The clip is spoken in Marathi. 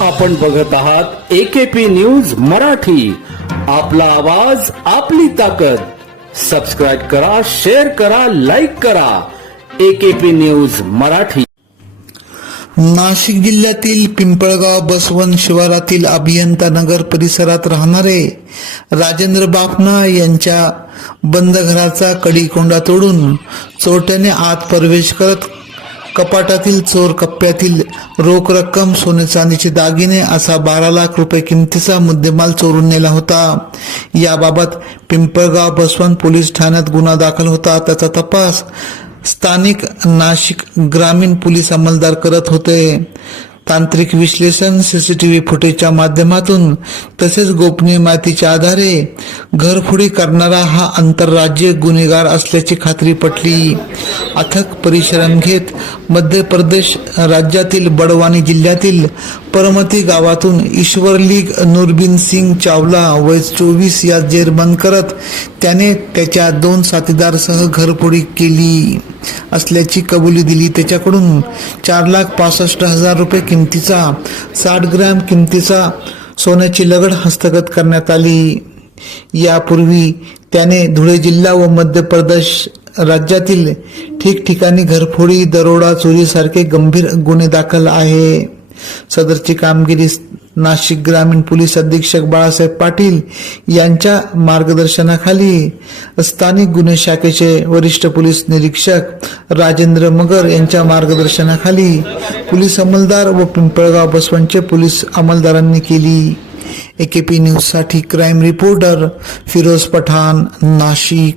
आपण बघत आहात एकेपी न्यूज मराठी. आपला आवाज आपली ताकद. सबस्क्राईब करा शेअर करा लाईक करा. AKP news Marathi. नाशिक जिल्ह्यातील पिंपळगाव बसवंत शिवारातील अभियंता नगर परिसरात राहणारे राजेंद्र बापना यांच्या बंद घराचा कडीकोंडा तोडून चोरट्याने आत प्रवेश करत कपाटातील चोर कप्प्यातील रोख रक्कम सोने चांदीचे दागिने असा बारा लाख रुपये किमतीचा मुद्देमाल चोरून नेला होता. याबाबत पिंपळगाव बसवंत पोलीस ठाण्यात गुन्हा दाखल होता. त्याचा तपास स्थानिक नाशिक ग्रामीण पोलीस अंमलदार करत होते. तांत्रिक विश्लेषण सीसीटीव्ही फुटेजच्या माध्यमातून तसेच गोपनीय माहितीच्या आधारे घरफोडी करणारा हा आंतरराज्य गुन्हेगार असल्याची खात्री पटली. अथक परिश्रम घेत मध्य प्रदेश राज्यातील बडवानी जिल्ह्यातील परमती गावातून ईश्वर लीग नुरबिन सिंग चावला वय चोवीस या जेरबंद करत त्याने त्याच्या दोन साथीदारसह घरफोडी केली. असल्याची कबुली दिली. त्याच्याकडून चार लाख पासष्ट हजार रुपये किमतीचा साठ ग्रॅम किमतीचा सोन्याची लगड हस्तगत करण्यात आली. यापूर्वी त्याने धुळे जिल्हा व मध्य प्रदेश राज्यातील ठिकठिकाणी घरफोडी दरोडा चोरीसारखे गंभीर गुन्हे दाखल आहे. सदरची कामगिरी नाशिक ग्रामीण पोलीस अधीक्षक बाळासाहेब पाटील यांच्या मार्गदर्शनाखाली स्थानिक गुन्हे शाखेचे वरिष्ठ पोलीस निरीक्षक राजेंद्र मगर यांच्या मार्गदर्शनाखाली पोलीस अंमलदार व पिंपळगाव बसवंतचे पोलीस अंमलदारांनी केली. एकेपी न्यूजसाठी क्राईम रिपोर्टर फिरोज पठाण नाशिक.